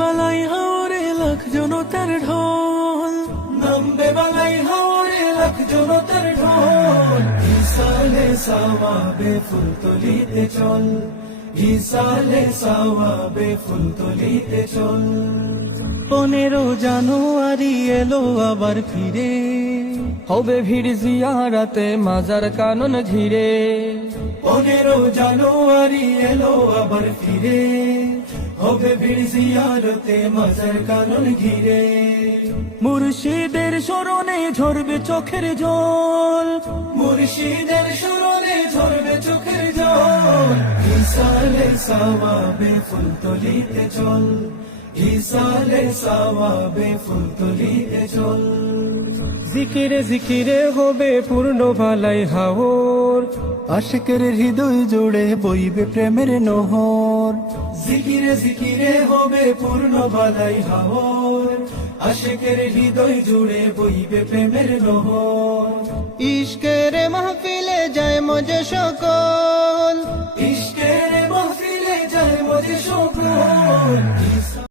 বালাই হাওরে লাখ জনতার ঢল, নামবে বালাই হাওরে লাখ জনতার ঢল। ইসালে সাওয়াবে ফুলতলিতে চল, ইসালে সাওয়াবে ফুলতলিতে চল। 15 জানুয়ারি এলো আবার ফিরে, হবে ভিড় জিয়ারাতে মাজার কানন ঘিরে। 15 জানুয়ারি এলো আবার ফিরে, হবে ভিড় জিয়ারতে মাজার কানন ঘিরে। মুর্শিদের স্মরণে ঝরবে চোখের জল, মুর্শিদের স্মরণে ঝরবে চোখের জল। ইসালে সাওয়াবে ফুলতলিতে চল, ইসালে সাওয়াবে ফুলতলিতে চল। জিকিরে জিকিরে হবে পূর্ণ বালাই হাওর, আশিকের হৃদয় জুড়ে বইবে প্রেমের নহর। জিকিরে জিকিরে হবে পূর্ণ বালাই হাওর, আশিকের হৃদয় জুড়ে বইবে প্রেমের নহর। ইশকের মাহফিলে যায় মজে সকল,